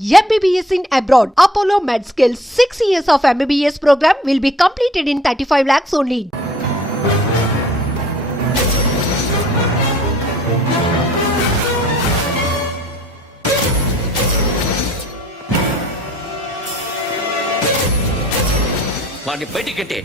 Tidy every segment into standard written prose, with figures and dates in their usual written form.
MBBS in abroad. Apollo MedSkill 6 years of MBBS program will be completed in 35 lakhs only. వాడిని బయటికి గంటే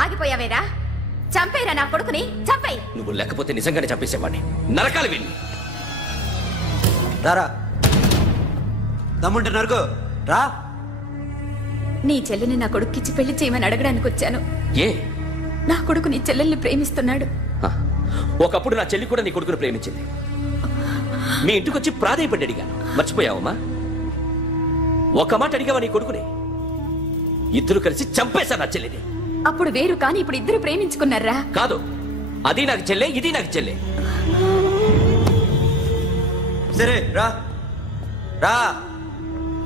ఆగిపోయావేరా? చంపేరా నా కొడుకుని, చంపేయ్. నువ్వు లేకపోతే నిజంగానే చంపేసేవాడిని. నరకాలి విని రారా దమ్ముంటే నరకు రా. నీ చెల్లిని నా కొడుక్కిచ్చి పెళ్లి చేయమని అడగడానికి వచ్చాను. ఏ నా కొడుకు నీ చెల్లెల్ని ప్రేమిస్తున్నాడు. హ, ఒకప్పుడు నా చెల్లి కూడా నీ కొడుకును ప్రేమించింది. మీ ఇంటికి వచ్చి ప్రాధాయపడి అడిగాను. మర్చిపోయావమ్మా? ఒక మాట అడిగావా నీ కొడుకుని? ఇద్దరు కలిసి చంపేశా నా చెల్లిని. అప్పుడు వేరు, కానీ ఇప్పుడు ఇద్దరు ప్రేమించుకున్నారా? కాదు, అది నాకు చెల్లె, ఇది నాకు చెల్లె. సరే రా రా,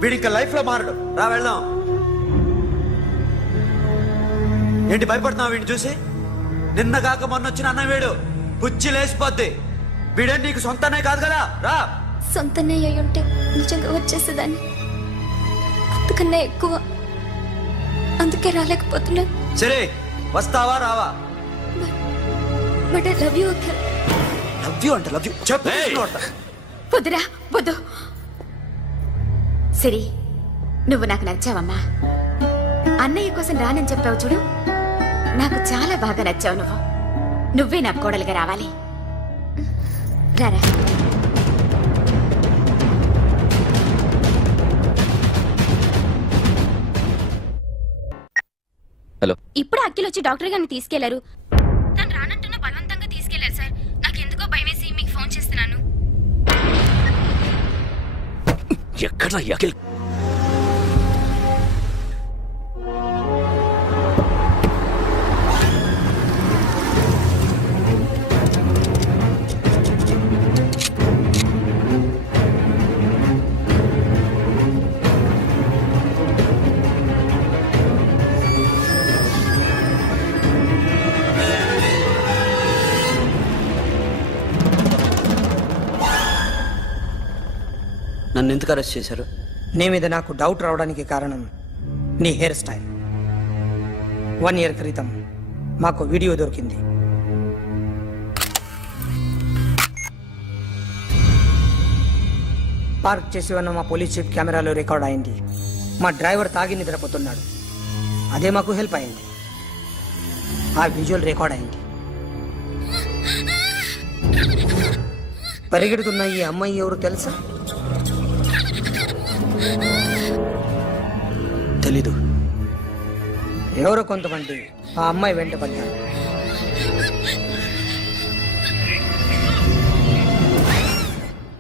వీడి ఇంకా లైఫ్ లో మారడు. రా వెళ్దాం. ఏంటి భయపడుతున్నావు వీడిని చూసి? నిన్న కాక మొన్న వచ్చిన అన్న వీడు పుచ్చి లేచిపోద్ది. వీడేం నీకు సొంతనే కాదు కదా. రా. సొంతనే అయి ఉంటే నిజంగా వచ్చేసేదాన్ని. అంతకన్నా ఎక్కువ, అందుకే రాలేకపోతున్నా. సరే వస్తావా రావా? But I love you Akhil. Love you అంటే లవ్ యూ చెప్పు. వద్దురా, వద్దు. సిరి, నువ్వు నాకు నచ్చావమ్మా. అన్నయ్య కోసం రానని చెప్పావు చూడు, నాకు చాలా బాగా నచ్చావు. నువ్వే నా కోడలిగా రావాలి. రారా. హలో, ఇప్పుడు అఖిల్ వచ్చి డాక్టర్ గారిని తీసుకెళ్లారు. తను రానంటున్న బలవంతంగా తీసుకెళ్లారు సార్. నాకు ఎందుకో భయం వేసి మీకు ఫోన్ చేస్తున్నాను. ఎక్కడ అఖిల్? నన్ను ఎందుకు అరెస్ట్ చేశారు? నీ మీద నాకు డౌట్ రావడానికి కారణం నీ హెయిర్ స్టైల్. 1 year క్రితం మాకు వీడియో దొరికింది. పార్క్ చేసి ఉన్న మా పోలీస్ జీప్ కెమెరాలో రికార్డ్ అయింది. మా డ్రైవర్ తాగి నిద్రపోతున్నాడు. అదే మాకు హెల్ప్ అయింది. ఆ విజువల్ రికార్డ్ అయింది. పరిగెడుతున్న ఈ అమ్మాయి ఎవరు తెలుసా? తెలీదు. ఎవరో కొంతమంది ఆ అమ్మాయి వెంట పడ్డారు.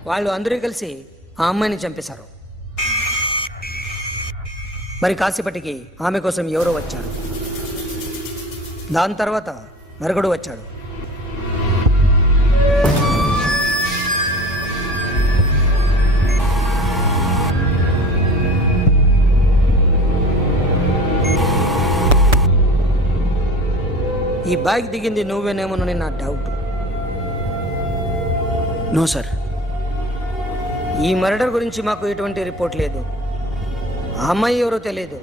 వాళ్ళు అందరూ కలిసి ఆ అమ్మాయిని చంపేశారు. మరి కాసేపటికి ఆమె కోసం ఎవరో వచ్చారు. దాని తర్వాత నరకుడు వచ్చాడు. ఈ బైక్ దిగింది నువ్వేనేమోనని నా డౌట్. No sir. ఈ మర్డర్ గురించి మాకు ఎటువంటి రిపోర్ట్ లేదు. ఆ అమ్మాయి ఎవరో తెలియదు.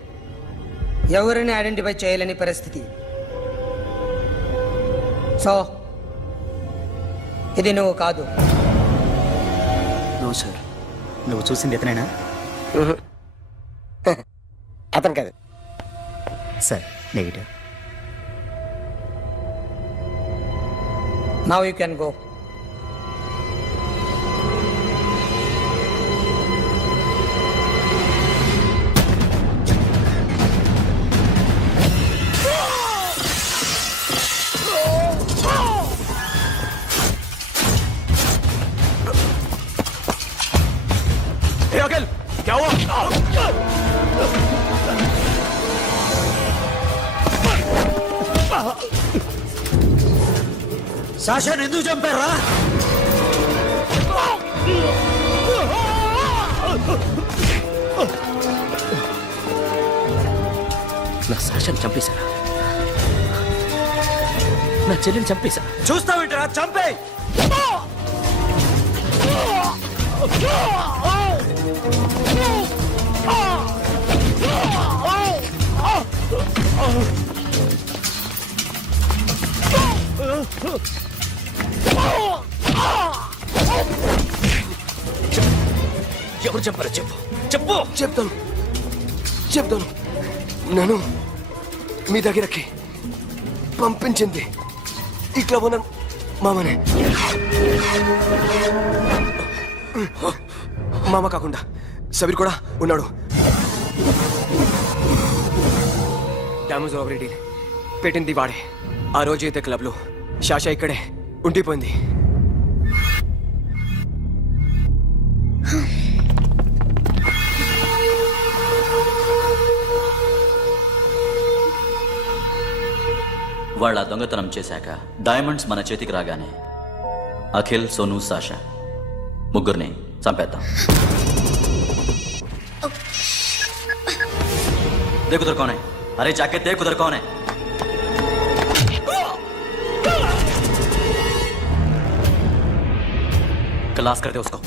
ఎవరిని ఐడెంటిఫై చేయలేని పరిస్థితి. సో ఇది నువ్వు కాదు. No sir. నువ్వు చూసింది ఇతనేనా? అతను కాదు sir, negative. Now you can go. Akhil, క్యా హువా? సాషాని ఎందుకు చంపారా? నా సాషాన్ని చంపేశారా? నా చెల్లిని చంపేశారా? చూస్తావేంట్రా? చంపే. ఎవరు చంపారో చెప్పు, చెప్పు. చెప్తాను నేను మీ దగ్గరకి పంపించింది ఇట్లా ఉన్న మామనే. మామ కాకుండా సబీర్ కూడా ఉన్నాడు. డ్యామేజ్ ఆపరేటింగ్ పెట్టింది వాడే. ఆ రోజు అయితే క్లబ్లో శాషా ఇక్కడే ఉండిపోయింది. వాళ్ళ దొంగతనం చేశాక డైమండ్స్ మన చేతికి రాగానే అఖిల్, సోను, సాషా ముగ్గురిని చంపేద్దాం. देख उधर कौन है? अरे जाके देख उधर कौन है? क्लास करते उसको.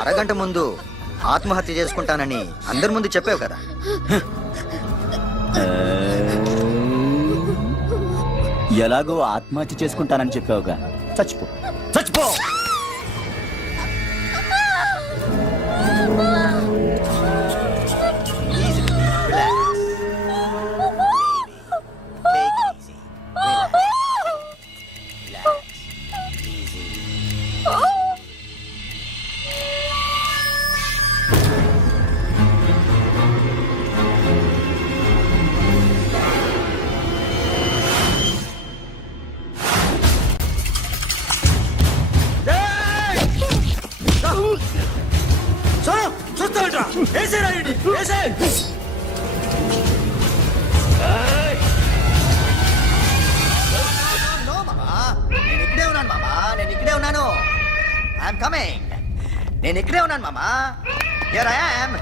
అరగంట ముందు ఆత్మహత్య చేసుకుంటానని అందరి ముందు చెప్పావు కదా. ఎలాగో ఆత్మహత్య చేసుకుంటానని చెప్పావుగా, చచ్చిపో చచ్చిపో. చూస్తావేంట్రా? వేసేరా ఏంటి? వేసే. నేను ఇక్కడే ఉన్నాను మామా, నేను ఇక్కడే ఉన్నాను. I'm coming. నేను ఇక్కడే ఉన్నాను మామా. Here I am.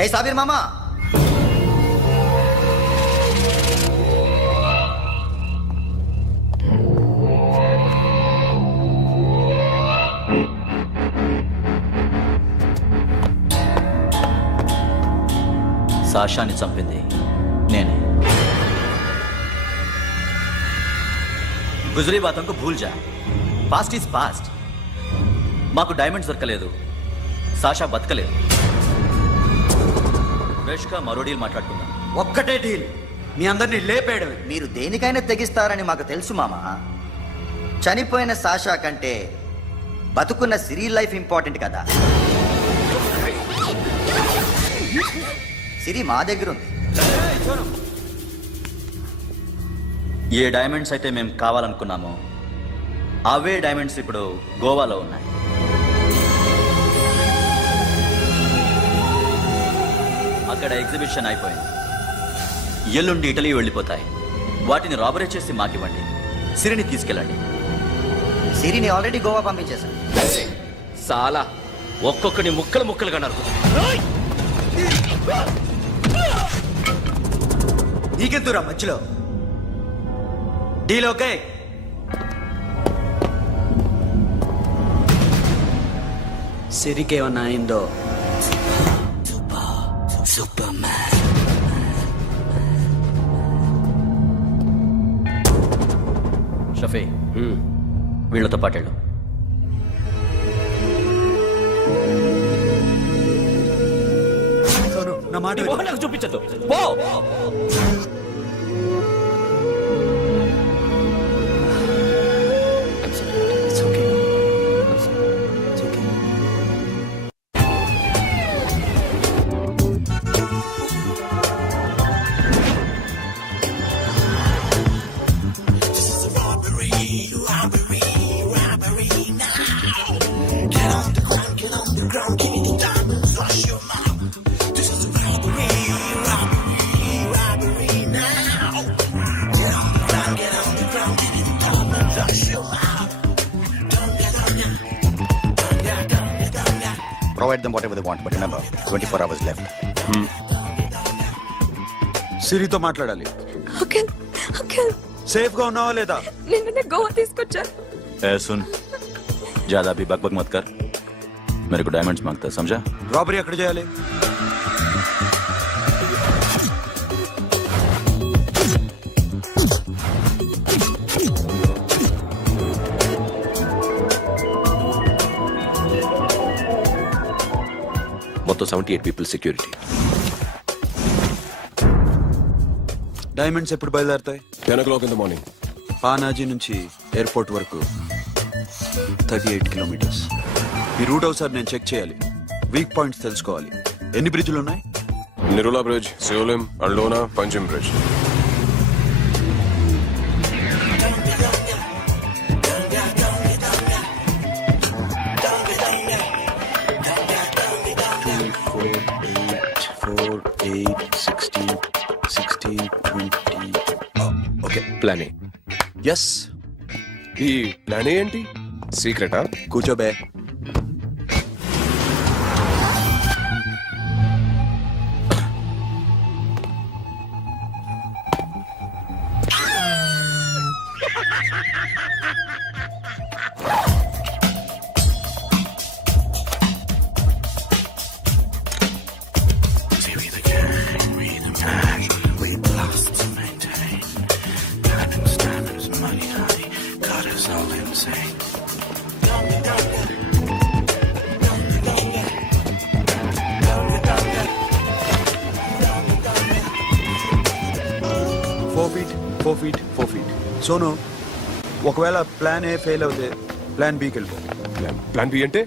ఏ సాబీర్ మామా, సాషాని చంపింది నేనే. గుజరీ బాతంకు భూల్ జా. Past is past. మాకు డైమండ్స్ దొరకలేదు, సాషా బతకలేదు. వేష్గా మరో డీల్ మాట్లాడుకుందాం. ఒక్కటే డీల్, మీ అందరినీ లేపేయడం. మీరు దేనికైనా తెగిస్తారని మాకు తెలుసు మామా. చనిపోయిన సాషా కంటే బతుకున్న సిరి లైఫ్ ఇంపార్టెంట్ కదా. సిరి మా దగ్గర ఉంది. ఏ డైమండ్స్ అయితే మేము కావాలనుకున్నామో అవే డైమండ్స్ ఇప్పుడు గోవాలో ఉన్నాయి. అక్కడ ఎగ్జిబిషన్ అయిపోయింది. ఎల్లుండి ఇటలీ వెళ్ళిపోతాయి. వాటిని రాబరీ చేసి మాకివ్వండి. సిరిని తీసుకెళ్ళండి. సిరిని ఆల్రెడీ గోవా పంపించేశాను. సాలా ఒక్కొక్కని ముక్కలు ముక్కలుగా నరుకు. నీకెందురా మధ్యలో? Deal okay? సిరికేమన్నా అయిందో? షఫీ, వీళ్ళతో పాటేళ్ళు. నా మాట నీ మొహం నాకు చూపించద్దు. పో. provide them whatever they want. But remember, 24 hours left. సిరితో మాట్లాడాలి. అంకుల్ అంకుల్ సేఫ్ గా ఉన్నావా లేదా? నిన్న గోవా తీసుకొచ్చారు. ए सुन, ज्यादा भी बकबक मत कर. मेरे को डायमंड्स मांगता है, समझा? రాబరీ ఎక్కడ చేయాలి? మొత్తం 78 పీపుల్ సెక్యూరిటీ. డైమండ్స్ ఎప్పుడు బయలుదేరుతాయి? 10 o'clock in the morning. Panaji నుంచి ఎయిర్పోర్ట్ వరకు 38 కిలోమీటర్స్. ఈ రూట్ ఒకసారి నేను చెక్ చేయాలి. వీక్ పాయింట్స్ తెలుసుకోవాలి. ఎన్ని బ్రిడ్జ్లు ఉన్నాయి? Nirula Bridge, Seolim, Aldona, Panjim Bridge. Okay, plan A. Yes. ఈ ప్లాన్ ఏంటి? సీక్రెటా? కూర్చోబే. సోను, ఒకవేళ ప్లాన్ ఏ ఫెయిల్ అవుతే ప్లాన్ బికి వెళ్ళిపో. ప్లాన్ బి అంటే?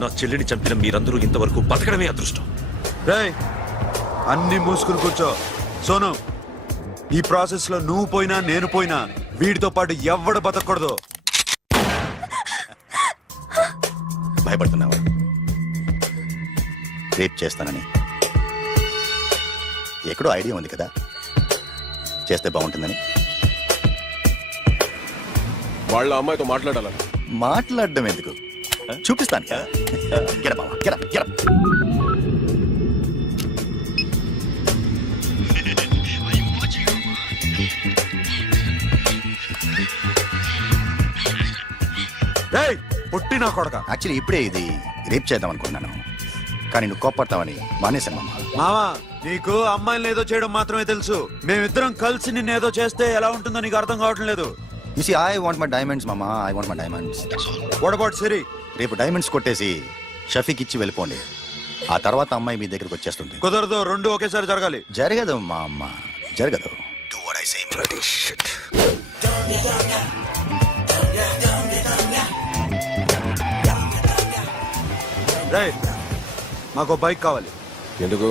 నా చెల్లిని చంపిన మీరందరూ ఇంతవరకు బతకడమే అదృష్టం. రేయ్, అన్ని మూసుకుని కూర్చో. సోను, ఈ ప్రాసెస్ లో నువ్వు పోయినా నేను పోయినా వీడితో పాటు ఎవడు బతకూడదు. భయపడుతున్నావా? రేప్ చేస్తానని ఎక్కడో ఐడియా ఉంది కదా, చేస్తే బాగుంటుందని. వాళ్ళ అమ్మాయితో మాట్లాడాలని. మాట్లాడడం ఎందుకు, చూపిస్తాను కదా. గెడ బావా, గెడ గెడ. రేయ్, పుట్టి నా కొడక. యాక్చువల్లీ ఇప్పుడే ఇది రేప్ చేద్దాం అనుకున్నాను, కానీ నువ్వు కోపడతావని మానేశాను మామ. మావా, నీకు అమ్మాయిని ఏదో చేయడం మాత్రమే తెలుసు. మేమిద్దరం కలిసి నిన్ను ఏదో చేస్తే ఎలా ఉంటుందో నీకు అర్థం కావటం లేదు. You see, I want my diamonds, mama. I want my diamonds. What about Siri? రేపు డైమండ్స్ కొట్టేసి షఫీక్ ఇచ్చి వెళ్ళిపోండి. ఆ తర్వాత అమ్మాయి మీ దగ్గరకు వచ్చేస్తుంది. కుదరదు, రెండు ఒకేసారి జరగాలి. జరగదు మా అమ్మ, జరగదు. Do what I say, bloody shit. రేయ్, మాకు బైక్ కావాలి. ఎందుకు?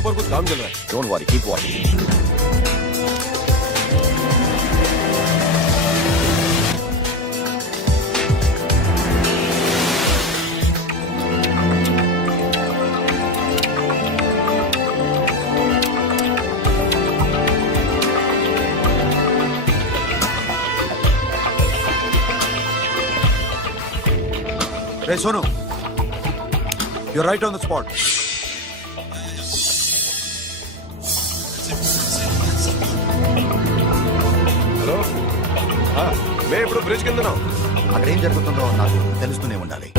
ऊपर कुछ काम चल रहा है. Don't worry, keep watching. Hey, Sonu, you're right on the spot. Hello, మేము ఇప్పుడు బ్రిడ్జ్ కింద ఉన్నాం. అక్కడ ఏం జరుగుతుందో నాకు తెలుస్తూనే ఉండాలి.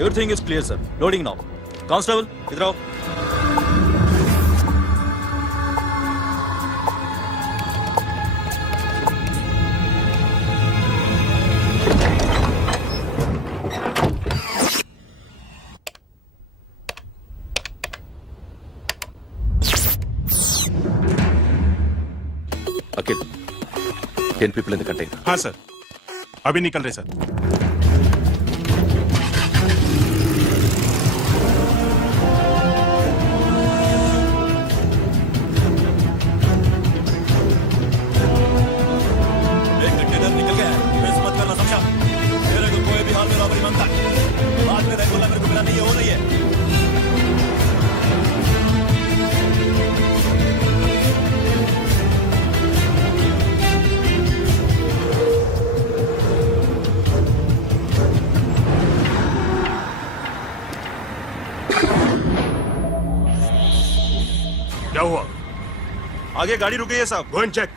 Everything is clear, sir. Loading now. Constable, idhar aao. Akhil, 10 people in the container. हाँ सर, अभी निकल रहे सर. एक कंटेनर निकल गया है. मिस मत करना, समझा? मेरे को कोई भी हाल में रॉबरी मांगता है. बाद में रेगुलर मेरे को मिला नहीं है, वो नहीं है. क्या हुआ? आगे गाड़ी रुक गई है साहब. Go and check.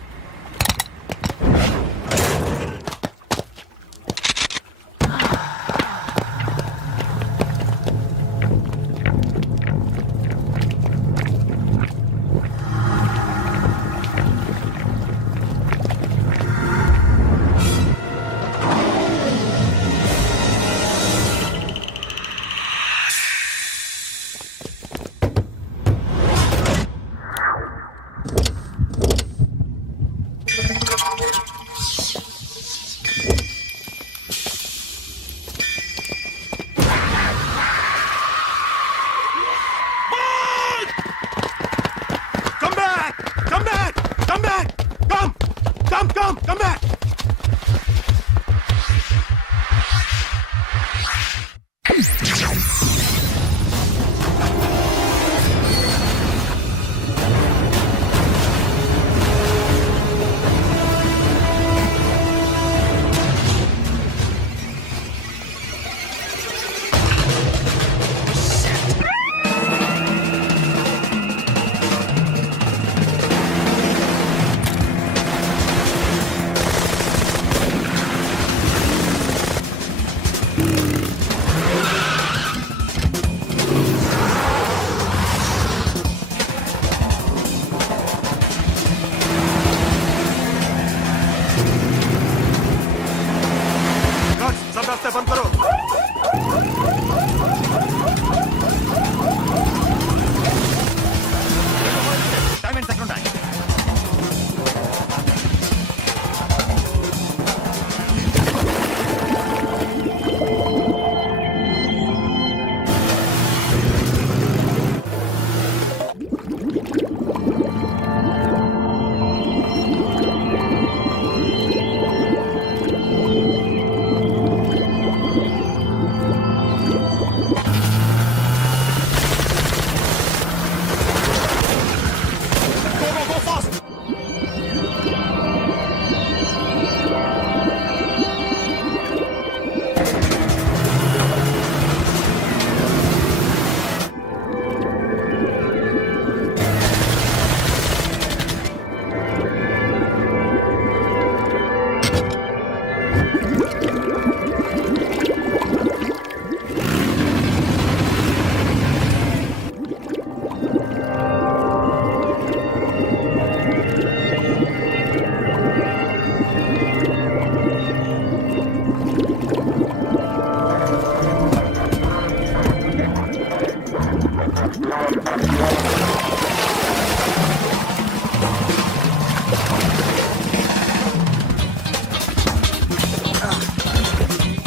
Come back! सब रास्ते बंद करो. डायमंड्स ఎక్కడ ఉన్నాయి?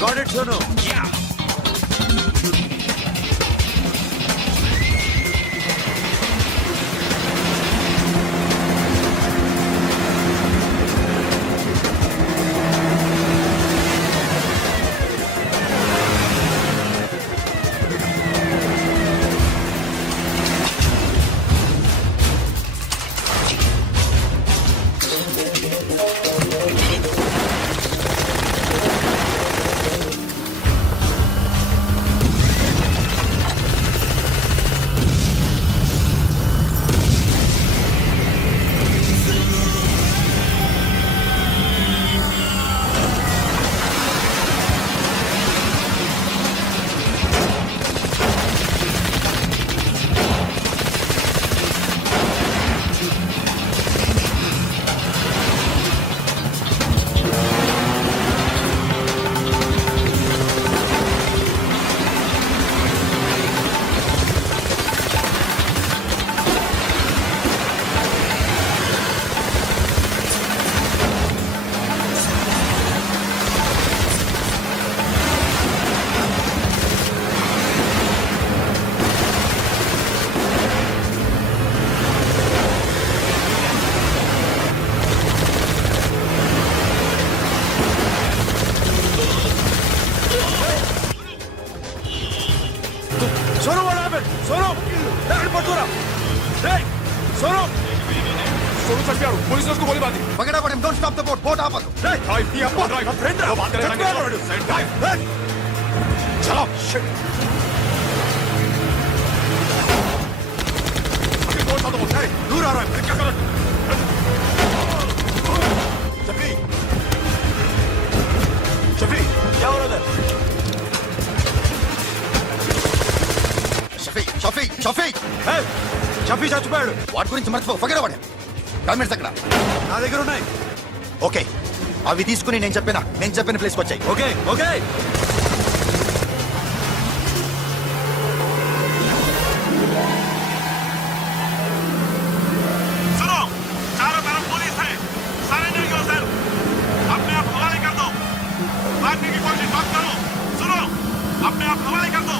Got it, Sonu. Yeah. Sonu Sonu चढ़ पुलिस ने उसको गोली मार दी पकड़ा पड़े don't stop the boat boat आप चलो दूर आ रहा है क्या करो शफी शफी क्या हो रहा है షఫీ షఫీ షఫీ షఫీ చచ్చిపోయాడు వాటి గురించి మర్చిపో పకడా పడే డాక్యుమెంట్స్ ఎక్కడ నా దగ్గర ఉన్నాయి ఓకే అవి తీసుకుని నేను చెప్పిన ప్లేస్కి వచ్చాయి ఓకే ఓకే सुनो चारों तरफ पुलिस है सरेंडर योरसेल्फ अपने आप हवाले कर दो भागने की कोशिश मत करो सुनो अपने आप हवाले कर दो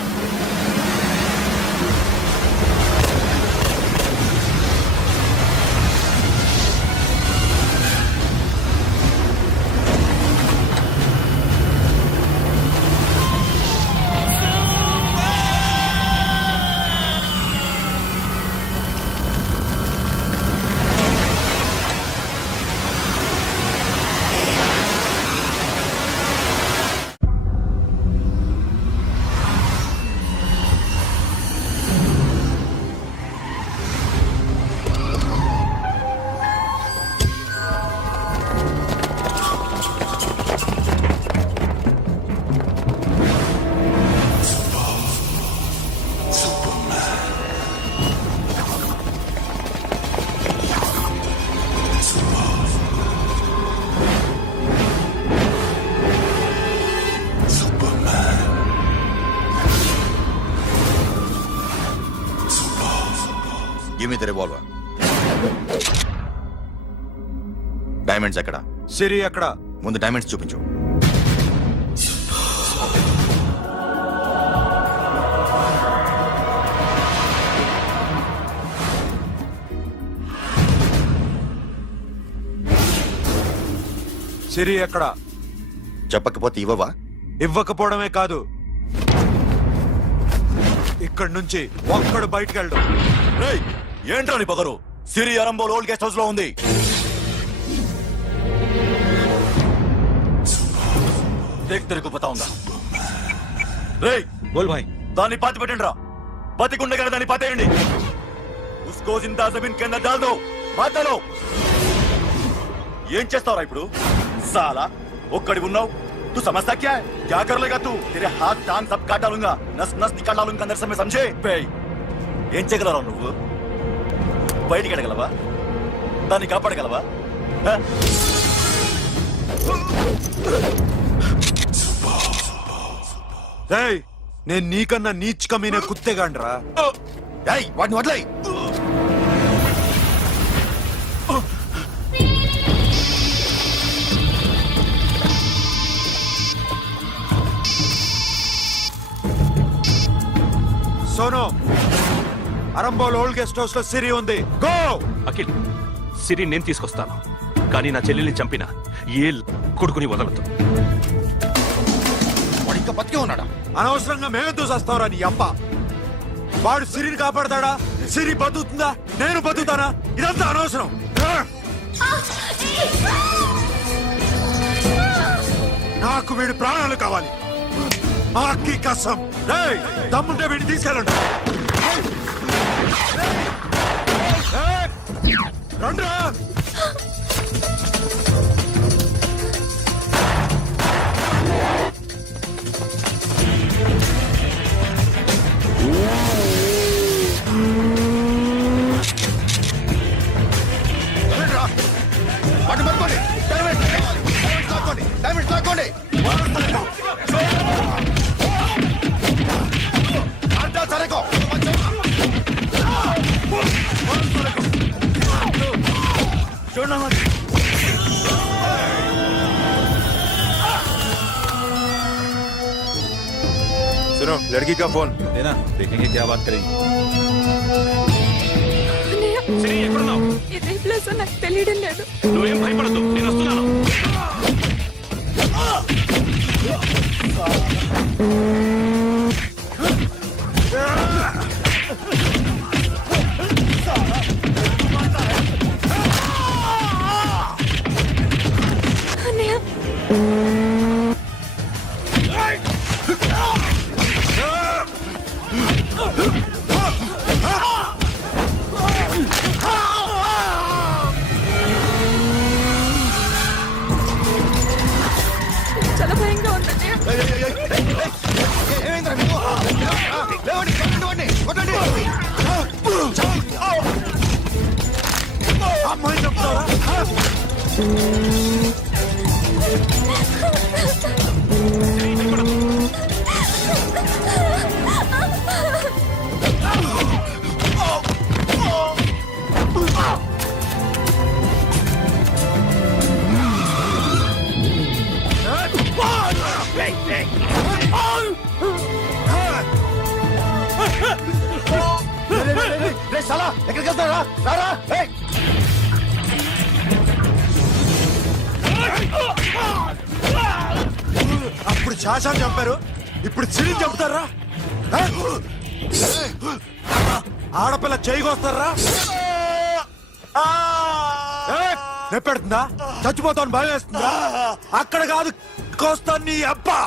give me the revolver diamonds ఎక్కడ సిరి ఎక్కడ ముందు డైమండ్స్ చూపించు సిరి ఎక్కడ చెప్పకపోతే ఇవ్వవా ఇవ్వకపోవడమే కాదు ఇక్కడి నుంచి ఒక్కడు బయటకు వెళ్ళడు ఏంట్రా నీ పొగరు సిరి అరంబోల్ ఓల్డ్ గెస్ట్ హౌస్ లో ఉంది देख तेरे को बताऊंगा రే బోల్ భాయ్ దాన్ని పాతి పెట్టండి రా బతికుండగానే దాన్ని పాతేయండి ఉస్కో జిందా జమీన్ కింద డాల్ దో మాటలో ఏం చేస్తావురా ఇప్పుడు సాలా ఒక్కడి ఉన్నావు तू समझता क्या है क्या कर लेगा तू तेरे हाथ टांग सब काट डालूंगा नस नस निकाल डालूंगा अंदर से मैं समझे बे ఏం చేయగలరా నువ్వు బయటికి ఎడగలవా దాన్ని కాపాడగలవా నేను నీకన్నా నీచకమైన కుత్తేగాండ్రా వాటిని వదిలేయ్ Sonu Arambol old guest house లో సిరి ఉంది గో అఖిల్ సిరి నేను తీసుకొస్తాను కానీ నా చెల్లెల్ని చంపిన ఏ కొడుకుని వదలదు వాడు ఇంకా బతికే ఉన్నాడా అనవసరంగా మేమెందుకు చేస్తావురా నీ అప్ప వాడు సిరిని కాపాడతాడా సిరి బతుకుతుందా నేను బతుకుతానా ఇదంతా అనవసరం నాకు వీడి ప్రాణాలు కావాలి మాకి కసం దమ్ముంటే వీడిని తీసుకెళ్ళండి రండ్రా వాటిని పట్టుకోండి డైమండ్స్ లాక్కోండి సరేకో सुनो लड़की का फोन देना देखेंगे क्या बात करेंगे ఇదే ప్లేస్ నాకు తెలియడం లేదు నువ్వేం భయపడద్దు నేను వస్తున్నాను साला ఎక్కడికి వెళ్తారా రారా అప్పుడు శాసనం చంపారు ఇప్పుడు చిరిని చంపుతారా ఆడపిల్ల చేయకొస్తారా నెప్పెడుతుందా చచ్చిపోతాను భయం వేస్తుందా అక్కడ కాదు కోస్తాను నీ అబ్బా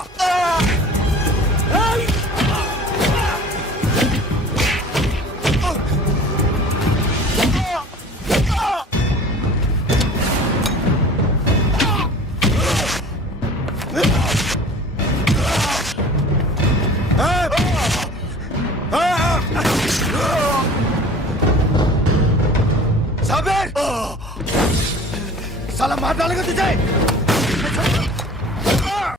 साला मार डालेगा तुझे